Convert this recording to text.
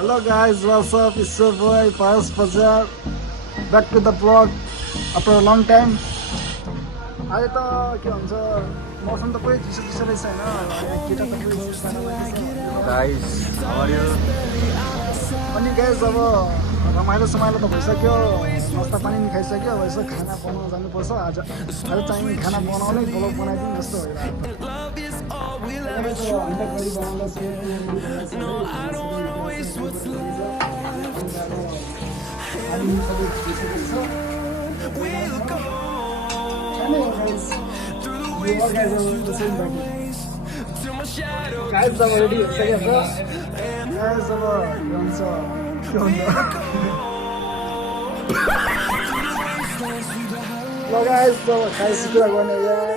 Hello guys, what's up? It's your boy Paras Bazaar. Back to the vlog after a long time. अहिले त के भन्छ मौसम त पुरै चिसो चिसो रहेछ होइन केटा त पुरै Guys, how are you? अनि गाइस अब रमाइलो समाइलो त भइसक्यो नास्ता पानी नि खाइसक्यो अब यसो खाना बनाउन जानुपर्छ आज चाहिँ खाना बनाउनै ब्लग बनाइदिउँ जस्तो गाइस अब रेडी भइसकेको छ गाइस अब के भन्छ ल गाइस अब खाइसकेर गर्ने